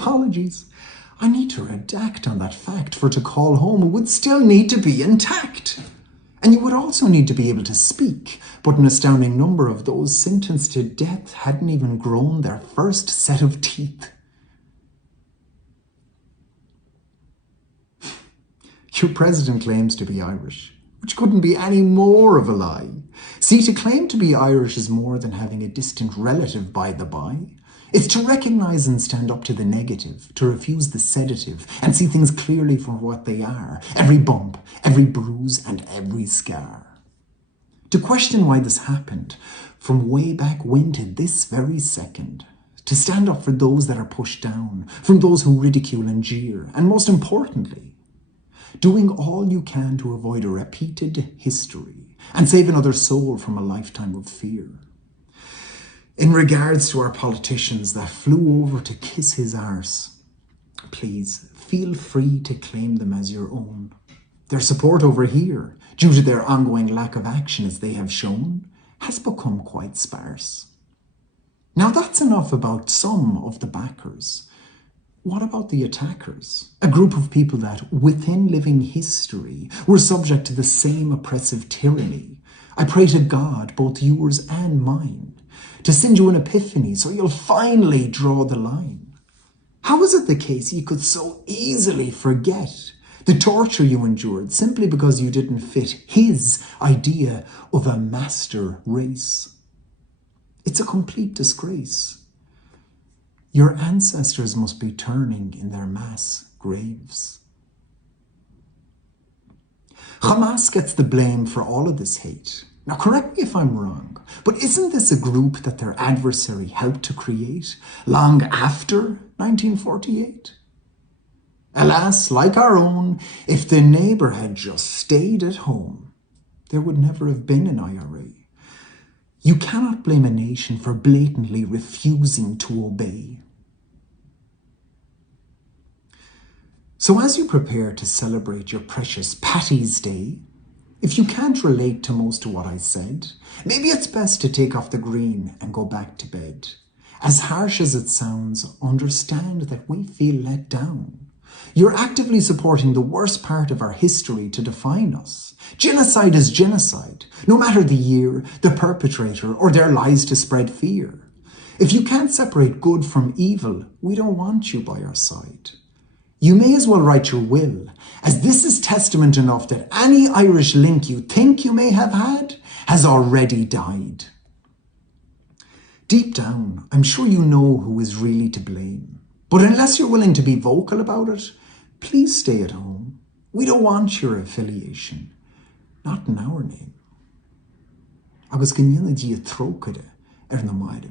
apologies. I need to redact on that fact, for to call home would still need to be intact. And you would also need to be able to speak, but an astounding number of those sentenced to death hadn't even grown their first set of teeth. Your president claims to be Irish, which couldn't be any more of a lie. See, to claim to be Irish is more than having a distant relative by the by. It's to recognise and stand up to the negative, to refuse the sedative, and see things clearly for what they are. Every bump, every bruise, and every scar. To question why this happened, from way back when to this very second. To stand up for those that are pushed down, from those who ridicule and jeer, and most importantly, doing all you can to avoid a repeated history and save another soul from a lifetime of fear. In regards to our politicians that flew over to kiss his arse, please feel free to claim them as your own. Their support over here, due to their ongoing lack of action as they have shown, has become quite sparse. Now that's enough about some of the backers. What about the attackers? A group of people that, within living history, were subject to the same oppressive tyranny. I pray to God, both yours and mine, to send you an epiphany so you'll finally draw the line. How is it the case you could so easily forget the torture you endured simply because you didn't fit his idea of a master race? It's a complete disgrace. Your ancestors must be turning in their mass graves. Hamas gets the blame for all of this hate. Now correct me if I'm wrong, but isn't this a group that their adversary helped to create long after 1948? Alas, like our own, if the neighbour had just stayed at home, there would never have been an IRA. You cannot blame a nation for blatantly refusing to obey. So as you prepare to celebrate your precious Paddy's Day, if you can't relate to most of what I said, maybe it's best to take off the green and go back to bed. As harsh as it sounds, understand that we feel let down. You're actively supporting the worst part of our history to define us. Genocide is genocide, no matter the year, the perpetrator, or their lies to spread fear. If you can't separate good from evil, we don't want you by our side. You may as well write your will, as this is testament enough that any Irish link you think you may have had has already died. Deep down, I'm sure you know who is really to blame. But unless you're willing to be vocal about it, please stay at home. We don't want your affiliation, not in our name. Agus gynnyna di a trócada na maidir.